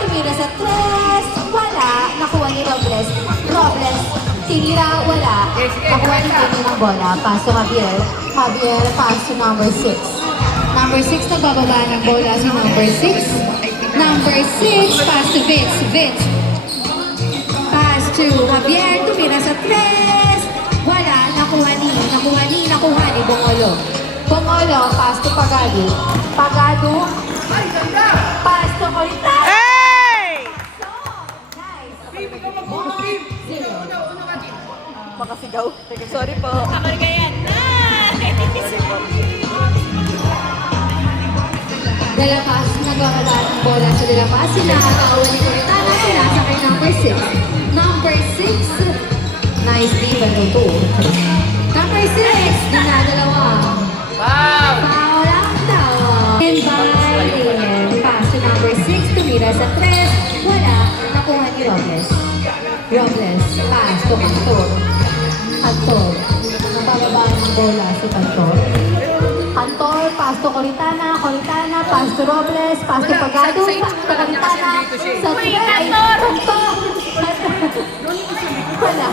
tumira sa 3, wala, nakuha ni Robles. Robles, tinira, wala, nakuha ni Jenny ng bola. Pass to Javier. Javier, pass to number 6. Number 6, nagbababa ng bola si number 6. Number 6, pass to Vince. Vince, pass to Javier, tumira sa 3. Wala, nakuha ni Bongolo. Bongolo, pass to Pagado. Pagado, pass to Coritano. Hey! Nice. Makasigaw. Sorry po. Kamargayan. De La Paz, nagbababa ng bola sa De La Paz. Sinakakawa ni Coritano, sinasakay number 6. Number 6, nice defense ito. Number 6, dinadalawa. Wow! Foul ang tawa. And by pass to number 6, tumira sa 3. Wala, nakuha ni Robles. Robles, pass to Cantor. Cantor, napababa ng bola si Cantor. Cantor, pass to Coritana. Coritana, pass to Robles. Pass to Pagado. Pass to Coritana. Sa 3. Cantor! Wala.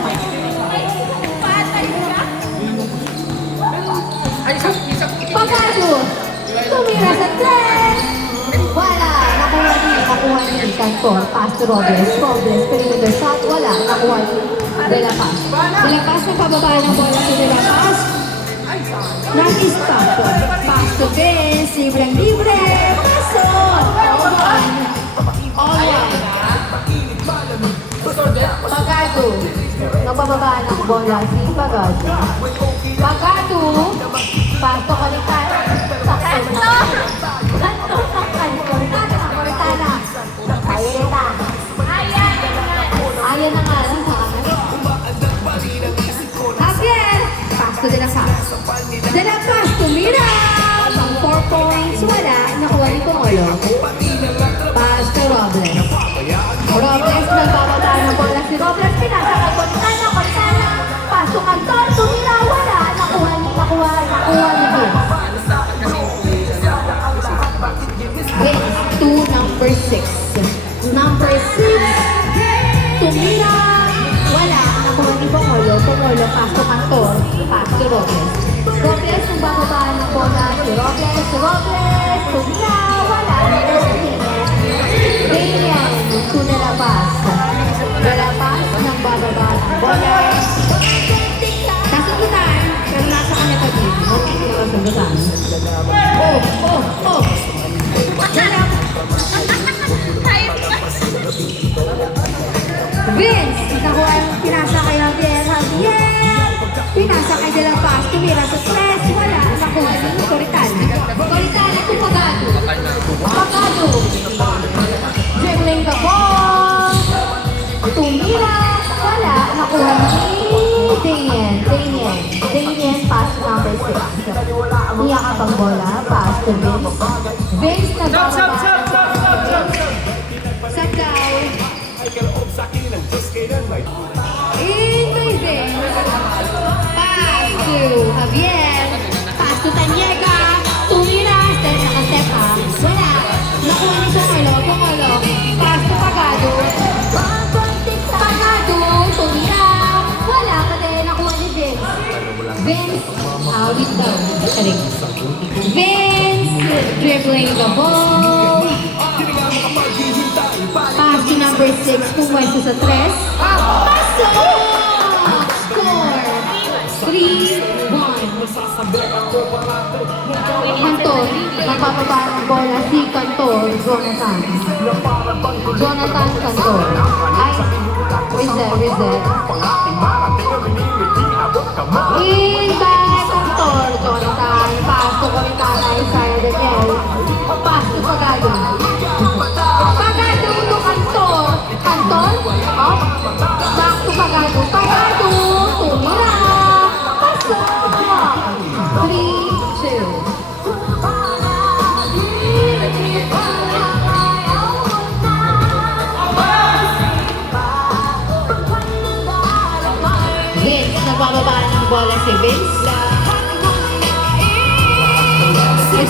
Pagado, tumira sa 3. Wala, nakuha ni Cantor. Pass to Robles. Robles, perimeter shot. Wala, nakuha ni De La Paz. De La Paz, napababa ng bola si De La Paz. Nice pass. Pass to Vince. Libre. Paso. All one. Pagado. Nagbababa ng bola si Pagado. Pagado. Pass to Coritana. Sakto. Kanto. Coritana. Coritana. Ayun na. Ayan na nga lang sa akin. Javier. Pass to De La Paz. De La Paz, tumira! Pang 4 points, wala. Nakuha ni Pongolo. Pass to Robles. Robles, nagbababa ng bola si Robles. Pinasa kay Coritana. Coritana. Pass to Cantor. Tumira, wala. Nakuha ni Vince. Vince to number 6. Number 6. Tumira. Wala. Nakuha ni Pongolo. Pongolo, pass to Cantor. Pass to Robles. Robles, nagbababa ng bola si Robles. Robles, tumira. Wala. Damian, to De La Paz. De La Paz, nagbababa ng bola. Nasundutan, pero nasa kanya pa din. Nasundutan. Oh. Vince, nakuha yung pinasa kay Javier. Pinasa kay De La Paz, tumira sa 3. Wala, nakuha ni Coritana. Coritana to Pagado. Pagado. Dribbling the ball. Tumira. Wala, nakuha ni Damian, pass to number 6. Niya ka pang bola, pass to Vince. Vince, nagbababa. Sat down. In kay Vince. Pass to Javier. Pass to Tanyega. Tumira. Step ha. Wala. Nakuha ni Pongolo. Pass to Pagado. Pagado. Tumira. Wala. Kasi nakuha ni Vince. Vince. Awit daw. Vince. Dribbling the ball. Pass to number 6. Pumwesto sa 3. Pasok! Score! 3-1. Cantor. Nagpapaba ng bola si Cantor. Jonathan Cantor. Ay, Rizet. In by Cantor. Jonathan. Pass to Coritana. Isaiah Daniel. Pass to Pagado. Pagado to Cantor. Cantor. Up. Back to Pagado. Pagado. Tumira. Pasok. 3-2. Vince, nagbababa ng bola si Vince.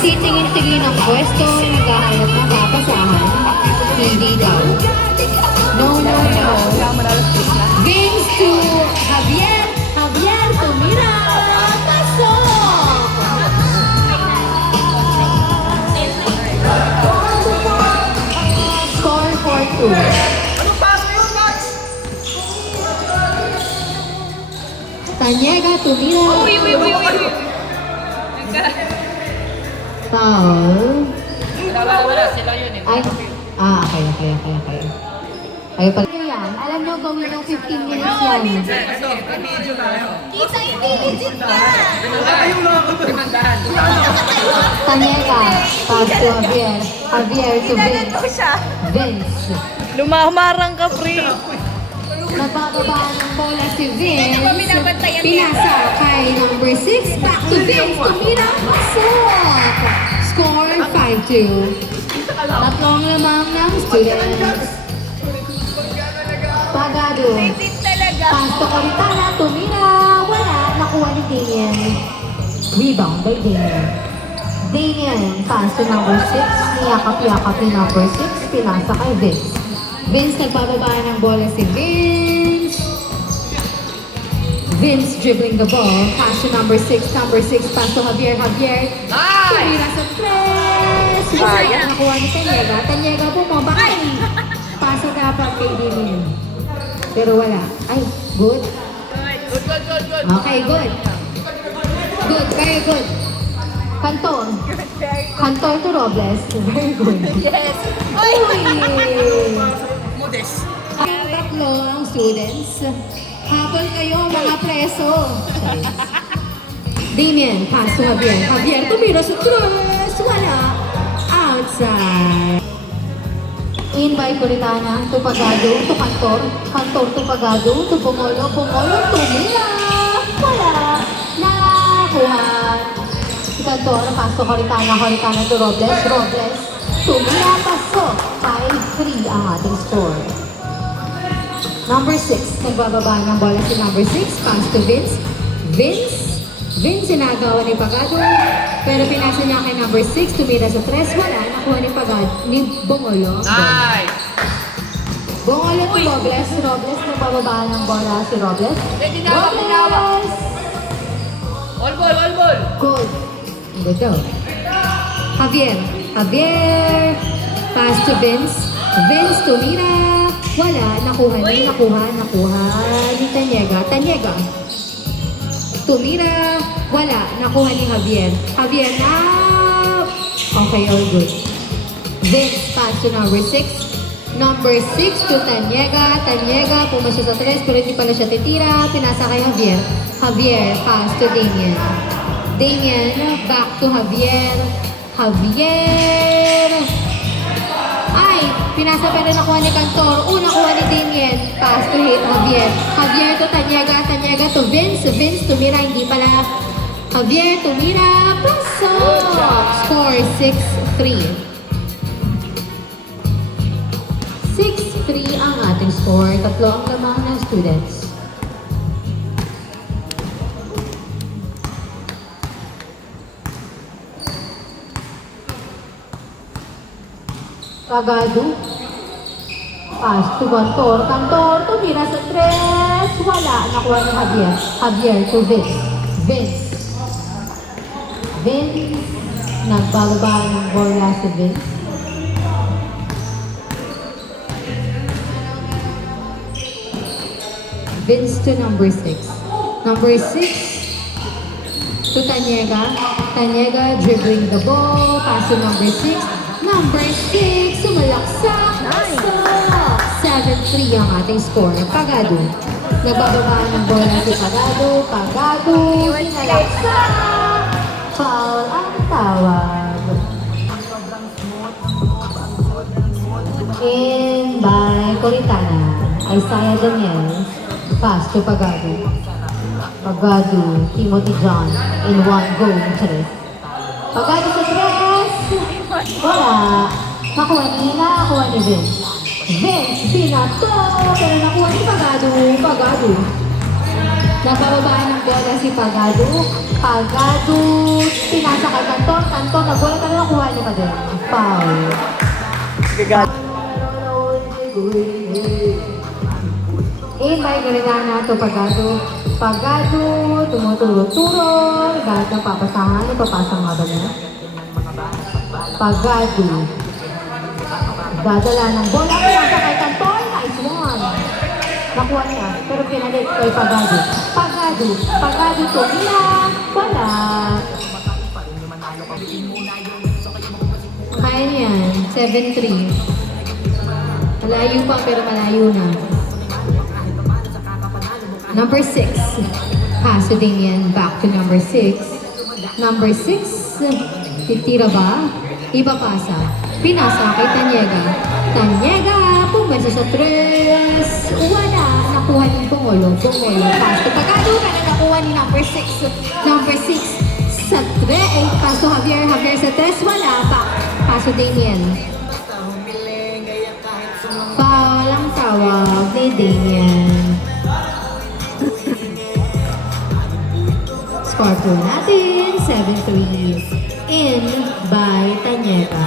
Nagtitingin-tingin ng pwesto, naghahanap ng papasahan. Hindi daw. No, no, no. Vince to Javier. Javier, tumira. Pasok! Score 4-2. Tanyega, tumira. Foul. Wala, sila yun eh. Ay, okay. Kayo pala. Yan, alam nyo gawin ng 15 minutes yan. Kita hindi legit ka! Tanyega, pass to Javier. Javier to Vince. siya. Vince. Lumamarang ka, pre. Nagbababa ng bola si Vince. Hindi ko binabantayan Pinasa kay number 6. Back to Vince. Tumira. Pasok. Score 5-2. Tatlong lamang ng students. Pagado. Legit talaga. Pasto Coritana. Tumira. Wala. Nakuha ni Daniel. Rebound by Daniel. Daniel. Pass to number 6. Niyakap-yakap ni number 6. Pinasa kay Vince. Vince nagbababa ng bola si Vince. Vince dribbling the ball. Pass to number 6. Number 6 pass to Javier. Javier. Tumira sa tres. Sayang. Nakuha ni Tanyega. Tanyega bumaba. Paso dapat kay Daniel. Pero wala. Ay, good. Good. Okay, good. Good, very good. Kantor. Kantor to Robles. Very good. Yes. Uy! Modest. Ang tatlo ang students. Habol kayo mga preso. Damien, pass to Javier. Javier, tumira sa tres. Wala. Outside. In by Coritana to Pagado, to Kantor. Kantor to Pagado, to Pumolo. Pumolo, tumira. Wala. Nakuha. Si Kantor, pass to Coritana. Coritana to Robles. Robles. Tumira, pasok. 5-3 ang ating score. Number 6, nagbababa ng bola si number 6, pass to Vince. Vince sinagawa ni Pagado, pero pinasa niya kay number 6, tumira sa 3, wala, nakuha ni Pagado, ni Bongolo. Nice. Bongolo to Robles, nagbababa ng bola si Robles. Robles! All ball. Good. Good daw. Javier, pass to Vince. Vince tumira. Wala, nakuha ni Tanyega. Tumira, wala, nakuha ni Javier. Javier na! Okay, all good. Vince, pass to number 6. Number 6 to Tanyega. Tanyega, pumasya sa 3, pero hindi pala siya titira. Pinasa kay Javier. Javier, pass to Damien. Damien, back to Javier. Ay, pinasa pero nakuha ni Kantor. Nakuha ni Damien. Pass to Javier. Javier to Tanyega. Tanyega to Vince. Vince tumira. Hindi pala. Javier tumira. Pasok. Score 6-3. 6-3 ang ating score. Tatlo ang lamang ng students. Pagado. Pass to Kantor. Kantor, tumira sa 3. Wala. Nakuha ni Javier. Javier to Vince. Vince. Nagbababa ng bola si Vince. Vince to number 6. Number 6 to Tanyega. Tanyega dribbling the ball. Pass to number 6. Number 6, sumalaksak. Nice. 7-3 ang ating score. Pagado. Nagbababa ng bola si Pagado. Sinalaksak. Foul ang tawag. In by Coritana. Isaiah Daniel. Pass to Pagado. Timothy John. In 1 goal. Pagado sa 3. Wala. Nakuha ni Vince. Binato. Pero nakuha ni Pagado. Nagbababa ng bola si Pagado. Pinasa kay Kantor. Kanto, nagwala ka na nakuha niya pa din. Foul. Gagat. In by Garigana to Pagado. Pagado, tumuturo-turo. Dahil ng papasahan, ipapasang nga ba niya? Pagado. Dadala ng bola. Pinasa kay Canton. Nice one. Nakuha niya. Pero pinalit kay Pagado. Pagado. Pagado tumira. Wala. Kaya niyan. 7-3. Malayo pa pero malayo na. Number 6. Pass to Damian. Back to number 6. Number 6. Titira ba? Iba pasa. Pinasa kay Tanyega. Tanyega. Pumasya sa 3. Wala. Nakuha ni Bongolo. Bongolo. Pass to Pagado. Kaya nakuha ni number 6. Number 6. Sa 3. Pass to Javier. Javier sa 3. Wala. Pass to Damian. Foul ang tawag ni Damian. Score po natin, 7-3. In by Tanyega.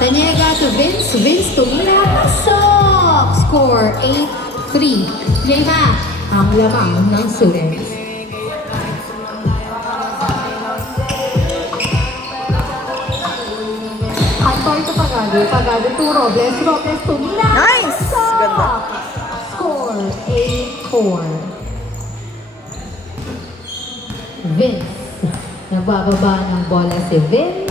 Tanyega to Vince. Vince to Mila. Pasok! Score 8-3. Yan na ang lamang ng students. Kantor to Pagado. Pagado to Robles. Robles to Mila. Nice! Pasok! Ganda. Score 8-4. Vince. Nagbababa ng bola si Vince.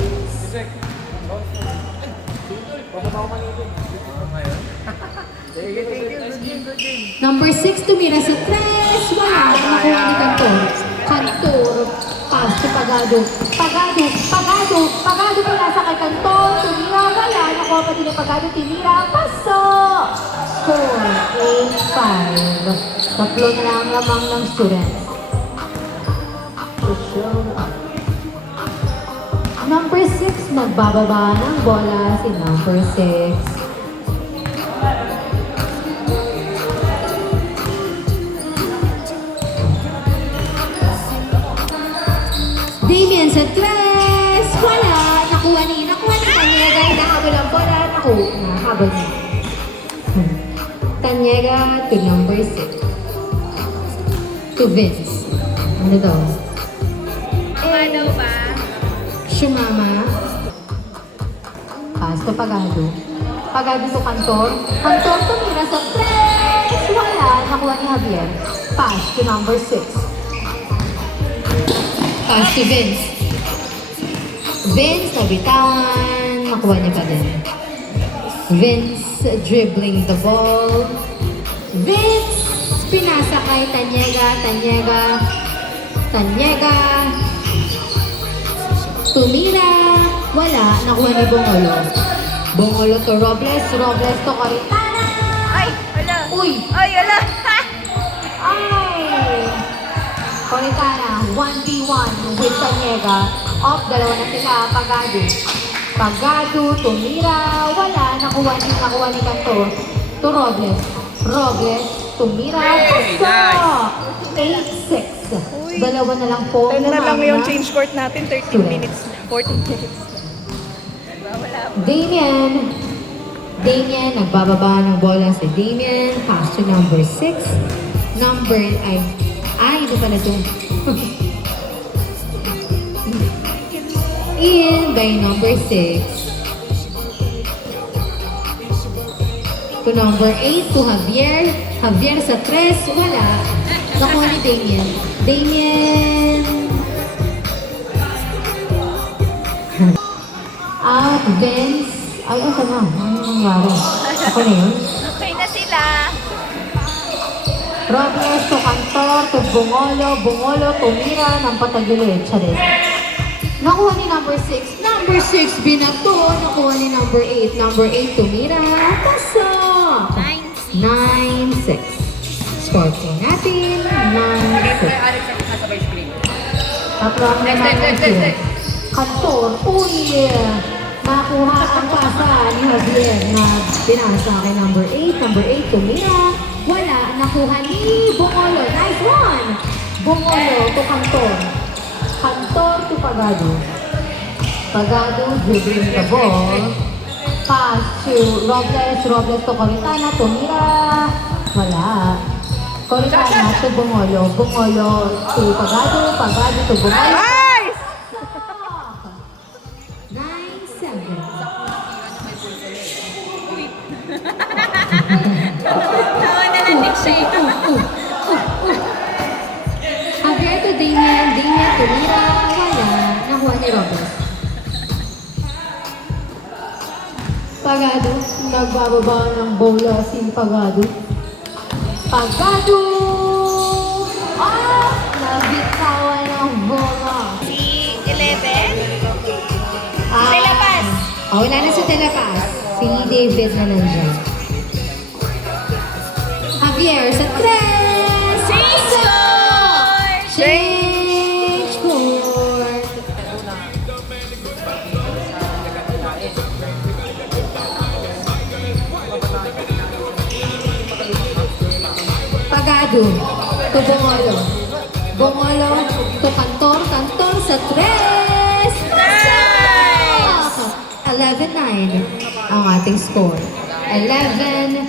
Number 6 tumira sa 3. Wala. Nakuha ni Cantor. Cantor. Pass to Pagado. Pagado. Pagado. Pagado pinasa kay Cantor. Tumira. Wala. Nakuha pa din ni Pagado. Tinira. Pasok. Score 8-5. Tatlo na lang lamang ng students. Number 6, nagbababa ng bola si number 6. Damian sa 3. Wala. Nakuha ni Tanyega. Nahabol ang bola. Nahabol niya. Tanyega to number 6. To Vince. Ano daw? Ano ba? Sumama. Pass to Pagado. Pagado to Cantor. Cantor tumira sa 3. Wala. Nakuha ni Javier. Pass to number 6. Pass to Vince. Vince, nabitawan. Nakuha niya pa din. Vince dribbling the ball. Vince, pinasa kay Tanyega. Tanyega. Tanyega. Tumira. Wala. Nakuha ni Bongolo. Bongolo to Robles. Robles to Coritana. Ay, ala. Uy. Ay, ala. Ay. Coritana. 1v1 with Tanyega. Off. Dalawa na sila. Pagado. Pagado. Tumira. Wala. Nakuha ni Cantor. To Robles. Robles. Tumira. Hey, Pasok. 8-6. Dalawa na lang po. 10 na lang lamang yung na change court natin. 13 minutes. 14 minutes. Damian. Damian, nagbababa ng bola si Damian. Pass to number 6. Ito pala ito. In by number 6. To number 8, to Javier. Javier sa 3. Wala. Nakuha ni Damian. Damian. Vince. Ay, asa na? Ano nangyari? Ako na yun? Okay na sila. Robles to Cantor to Bongolo. Bongolo tumira ng patagilid. Charis. Nakuha ni number 6. Number 6 binato. Nakuha ni number 8. Number 8 tumira. Pasok! 9-6. Score po natin. 9-6. Alex, nakasabay screen. Tatlo ang naman ng sila. Cantor. Uy! Nakuha ang pasa ni Javier na pinasa kay number 8. Number 8 tumira. Wala. Nakuha ni Bongolo. Nice one! Bongolo to Cantor. Cantor to Pagado. Pagado dribbling the ball. Pass to Robles. Robles to Coritana. Tumira. Wala. Coritana to Bungolo. Bungolo to Pagado. Pagado to Bungolo. Nice! 9-7. Tawa na lang din siya. Javier to Damien. Damien to Mira. Wala. Nakuha ni Robles. Pagado. Nagbababa ng bola si Pagado. Pagado! Ah! Nabitawan ng bola. Si 11. Ah, Telepas. wala na si Telepas. Si David na nandiyan. Javier sa 3! Change score! Change court! Pagado to Bongolo. Bongolo to Cantor. Cantor sa 3! Nice! 11-9 ang ating score. 11-9.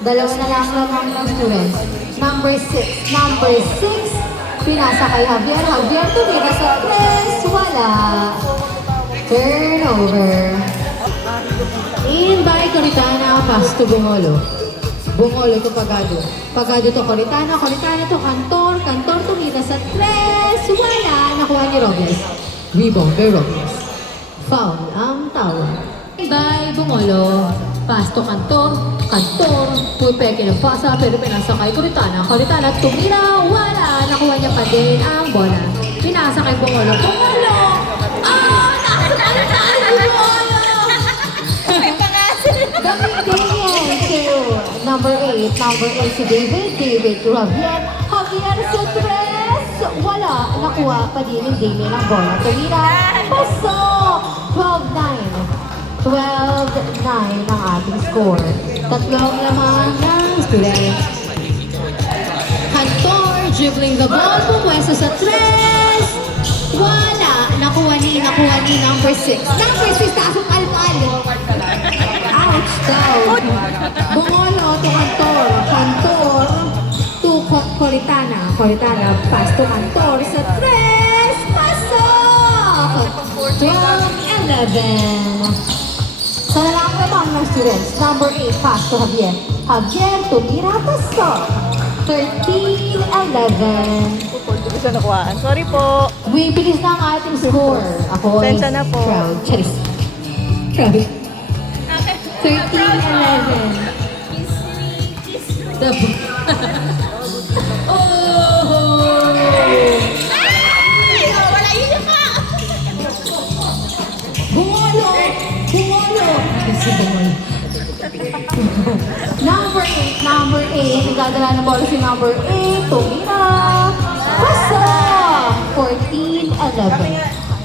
Dalawa na lang lamang ng students. Number 6. Number 6. Pinasa kay Javier. Javier tumira sa 3. Wala. Turnover. In by Coritana. Pass to Bungolo. Bungolo to Pagado. Pagado to Coritana. Coritana to Cantor. Cantor tumira sa 3. Wala. Nakuha ni Robles. Rebound by Robles. Foul ang tawa. By Bungolo. Pass to Cantor. Cantor. Pupeke ng pasa pero pinasa kay Coritana. Coritana tumira. Wala. Nakuha niya pa din ang bola. Pinasa kay Bungolo. Bungolo! Ah! Nakasakal na ang Bungolo! May pangasin. Damien to number 8. Number 8 si David. David to Javier. Javier sa 3. Wala. Nakuha pa din ni Damien ang bola. Tumira. Pasok! 12-9. 12-9 ang ating score. Tatlong lamang ng students. Cantor dribbling the ball. Pumwesto sa 3. Wala. Nakuha ni number 6. Number 6, taas ang kalpal. Ouch daw. Bungolo to Cantor. Cantor to Coritana. Coritana pass to Cantor sa 3. Pasok! 12-11. Sa lang naman ng students, number 8, pass to Javier. Javier, tumira, pasok. 13-11. Hindi ko siya nakuhaan. Sorry po. Bibilis na ang ating score. Ako ay Pasensya na po. proud. Charis. Proud. 13-11. The oh! Ay! Wala yun pa! Bungolo! Bungolo! Kasi bungolo. Number 8. Nagdadala ng bola si number 8. Tumira! Pasok! 14-11.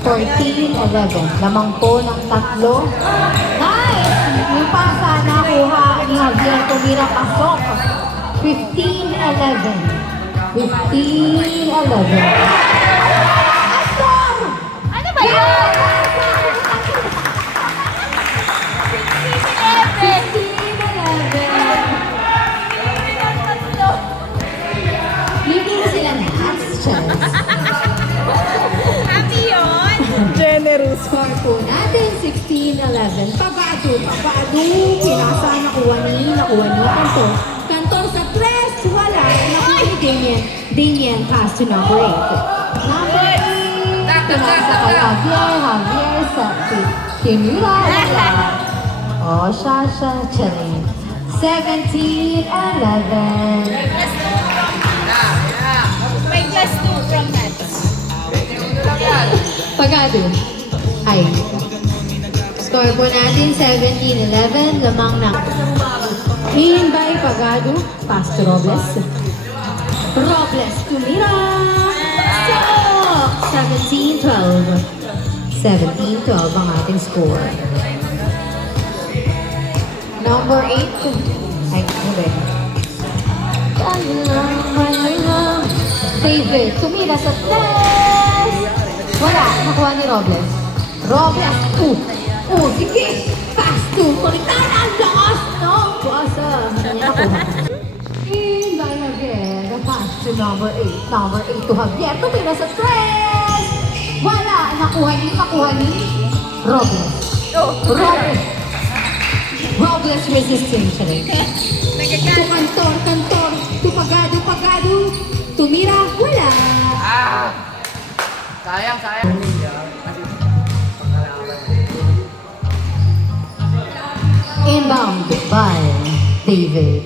14-11. Lamang po ng tatlo. Nice! Yung pasa nakuha ni Javier Tumira. Pasok! 15-11. 15-11. Astor! Ano ba yun? 15-11. Hindi mo sila na-chance. Happy yun? Generous. Score po natin, 16-11. Pagado. Pinasa, nakuha ni Cantor. Cantor sa 3, wala. Nakuha ni Damien. Damien pass to number 8. Number 8, pinasa kay Javier. Javier sa Kimura, wala. Oh, Shasha, Charin. 17-11. May class 2 from that. Pagado. Ay. Score po natin, 17-11. Lamang na. In by Pagado. Pass to Robles. Robles to Mira. So, 17-12. 17-12 ang ating score. Number 8. Ay, ano ba yun? David David, tumira sa 3. Wala, nakuha ni Robles. Robles, sige. Fast 2, Coritana, lost. No, buwasa. Hindi niya nakuha. In by Javier, the pass to number 8. Number 8 to Javier, tumira sa 3. Wala, nakuha ni Robles. Robles resisting siya rin. To Cantor, to Pagado, tumira, wala. Sayang. Inbound by David.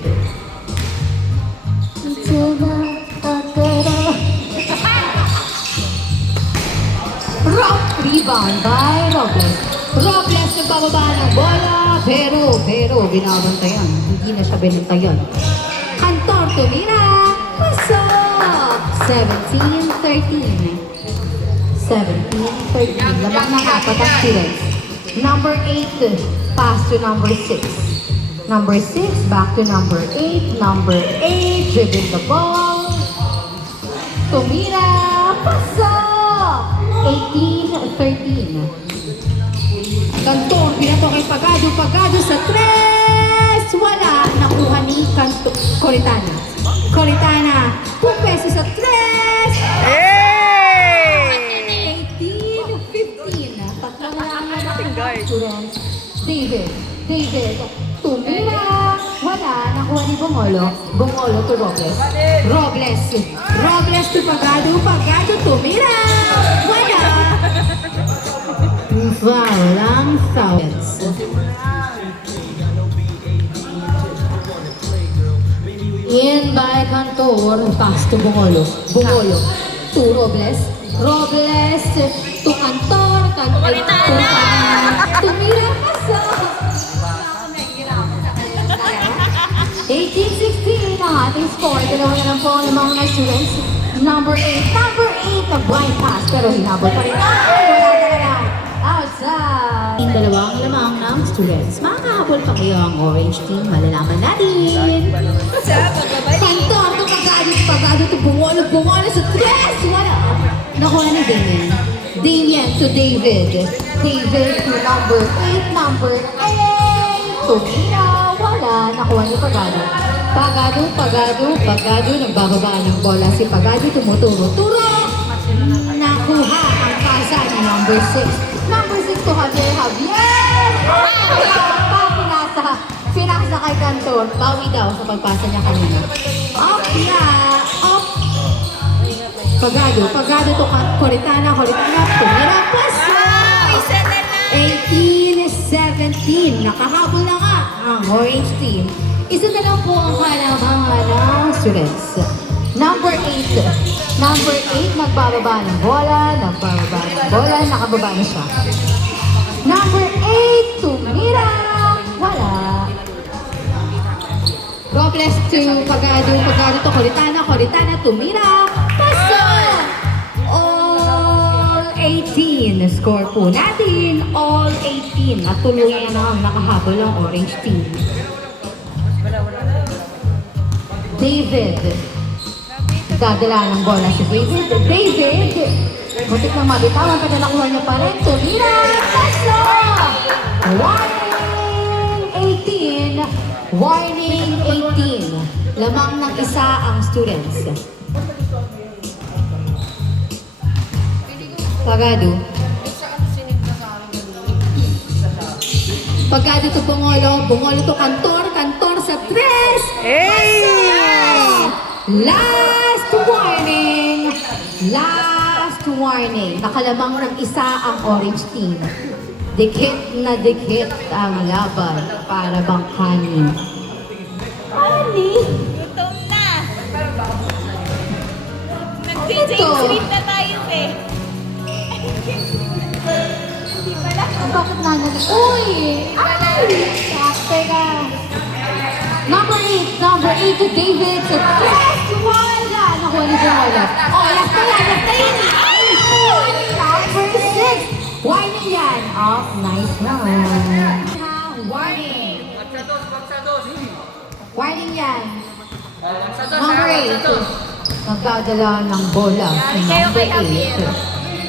Rebound by Robles. Robles nagbababa ng bola, pero binabantayan. Hindi na siya binantayan. Cantor tumira, pasok! 17-13. 17-13. Lamang ng apat ang students. Number 8, pass to number 6. Number 6, back to number 8. Number 8, dribble the ball. Tumira, pasok! 18-13. Cantor, pinato kay Pagado sa 3! Wala, nakuha ni Coritana. Coritana, pumpeso sa 3! 18-15. Tatlo na lang ang guard. students. David, tumira. Wala, nakuha ni Bungolo. Bungolo to Robles. Robles to Pagado, tumira. Wala. Foul ang fouls. In by Cantor, pass to Bungolo to Robles. Robles to Cantor, tumira paso. 18-16 ang ating score. Dalawa na lang po ang mga students. Number 8, a blind pass, pero hinabol pa rin. Wala talaga. Outside! Yung dalawang lamang ng students. Makakahabol pa kayo ang orange team. Malalaman natin. Cantor to Pagado to Bungolo sa 3. Wala. Nakuha ni Damien to David to number 8. Tumira. Wala. Nakuha ni Pagado. Pagado. Nagbababa ng bola si Pagado. Tumuturo. Nakuha ang pasa ni number 6. Number 6 to Javier! Pinasa kay Cantor. Bawi daw sa pagpasa niya kanina. Up. Pagado to Coritana. Tumira pasa! 18-17. Nakahabol na nga ang orange team. Isa na lang po ang kalamangan ng students. Number 8, nagbababa ng bola, nakababa na siya. Number 8, tumira, wala. Robles to Pagado to Coritana, tumira, paso! All 18, score po natin, all 18. At tuluyan na ang nakahabol ang orange team. David. Dadala ng bola si David. Butik ng mabitawan, pero nakuha niya pa rin. Tumira! Paso! Warning 18. Lamang ng isa ang students. Pagado to Bungolo to Cantor sa 3. Last warning. Nakalamang ng isa ang orange team. Dikit na dikit ang laban para bang kanin. Gutom na. Nag-James Reed na tayo eh. Hindi pala. Bakit nanalo? Uy! Ay! Sakte ka. Number 8 to David sa 3. Wala! Nakuha ni Bungolo. Oh, last na yan. Number 6. Warning yan. Oh, nice naman. Warning. Warning yan. Number 8. nagdadala ng bola si Kayo number kay Javier. 8.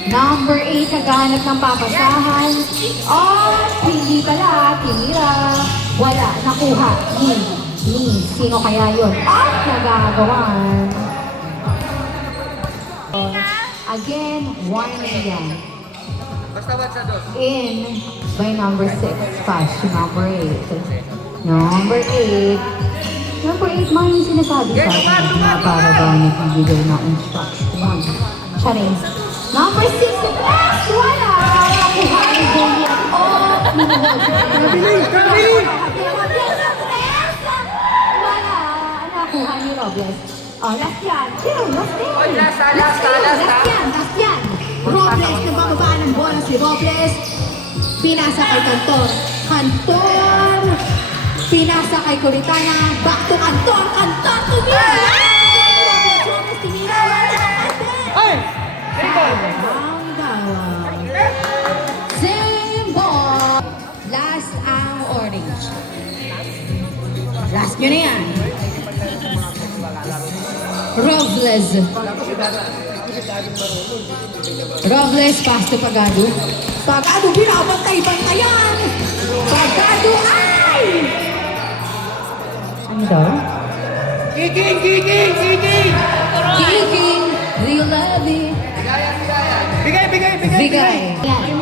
Number 8, naghahanap ng papasahan. Oh, hindi pala, tinira. Wala, nakuha. Sino kaya yun? Oh, nagagawan. Again, warning yan. In by number 6, pass to number 8. Number 8. Number 8, man yung sinasabi sa akin na para ba nagbibigay ng instruction. Charing. Number 6, pass! Wala! Nakuha ni Juliet. Oh, wala! Nakuha ni Robles. Oh, last yan. Chill, last yan. Last yan. Robles, nagbababa ng bola si Robles. Pinasa kay Cantor. Cantor! Pinasa kay Coritana. Back to Cantor. Cantor, tumira! Robles, tinira. Ay! Ang gawang. Same ball. Last ang orange. Last nyo na yan. Robles. Robles, pass to Pagado. Pagado, binabantay-bantayan! Pagado, ay! Ano daw? Kicking! Kicking, real love it. Bigay. Yan.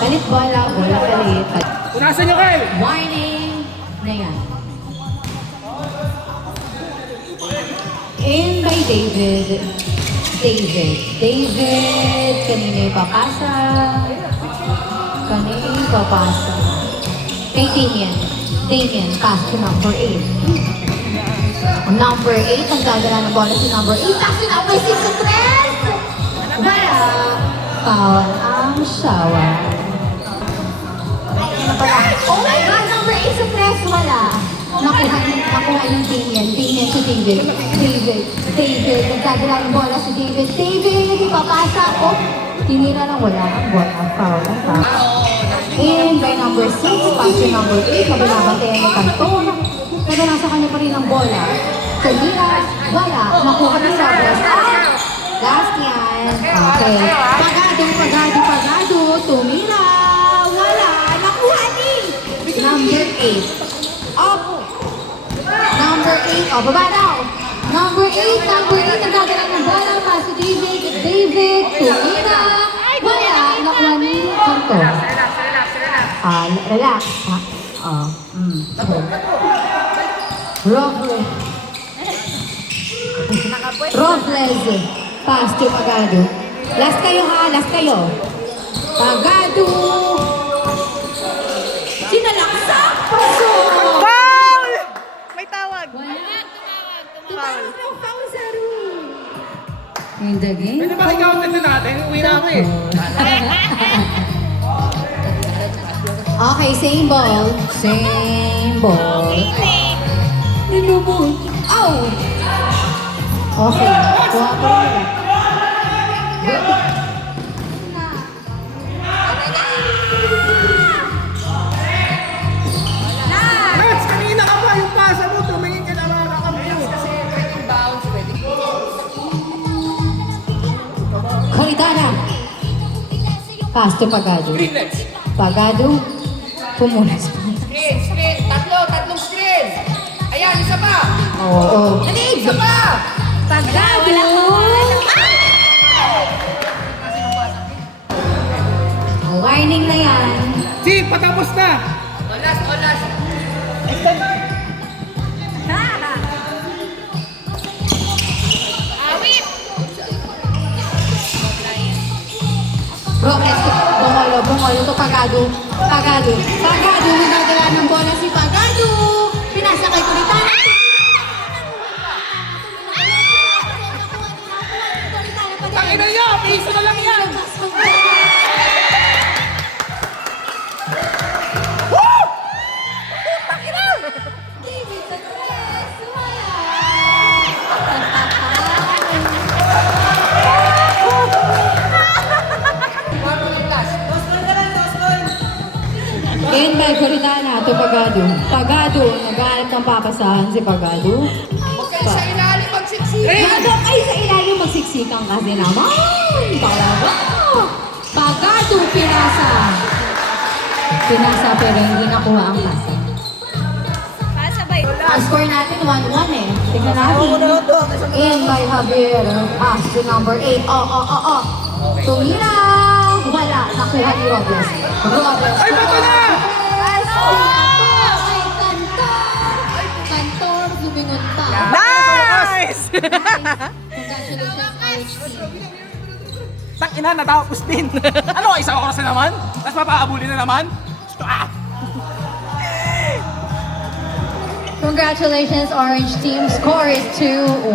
Palit bola palit. Punasan nyo kayo! Warning na yan. In by David. Kanina ipapasa. Kay Damien, pass to number 8. Number 8, ang gagala ng bola si number 8. Pass to number 6 sa tres! Wala. Foul ang shower. Oh my God, number 8 sa tres, wala. Nakuha yung Damien to David. Nagdadala ng bola si David. Ipapasa. Oh, tinira lang wala. Ang bola. Foul. And by number 6, pass to number 8. Mabinabantayan ni Canton. Pero nasa kanya pa rin ang bola. Tinira, wala. Nakuha ni Robles. Last yan. Okay. Pagado. Tumira. Wala. Nakuha ni number 8. Up. Number 8. Oh, baba daw. Number 8. Nagdadala ng bola pa si David. Tumira. Wala. Nakuha ni Canton. Relax. Ha? Robles. Pass to Pagado. Last kayo. Pagado. Sinalaksak. Paso. Foul! May tawag. Wala. Foul. Foul sa room. In the game. Pwede ba ikaw na natin? Uwi na ako eh. Okay, same ball. Nilubog. Ow! Okay, kuha ko nila. Nats, kanina ka pa yung pasa mo. Tumingin ka na mga kakampi. Coritana. Pass to Pagado. Green lights. Pagado. Pumunas. Screen. Tatlong screen. Ayan, isa pa. Oo. Isa pa. Pagado. Warning na yan. Si, patapos na. Last. Awit! Robles, bungolo to Pagado. Nagdadala ng bola si Pagado. Pinasa kay Coritana. Tangina niya, piso na lang yan. David sa tres, wala. In by Coritana to Pagado. Naghahanap ng papasahan si Pagado. Huwag kayo sa ilalim magsiksik. Hanggang kayo sa ilalim magsiksikan kasi naman. Talaga. Pagado, pinasa. Pinasa pero hindi nakuha ang pasa. Pasabay. Ang score natin 1-1 eh. Tingnan natin. In by Javier. Pass to number 8. Tumira. Wala. Nakuha ni Robles. Robles. Ay, bato na! Ay, Kantor. Kantor, lumingon pa. Nice! Congratulations, RH team. Tang ina, natapos din. Ano, isang oras na naman? Tapos papaabulin na naman? Congratulations, Orange Team. Score is 2-1.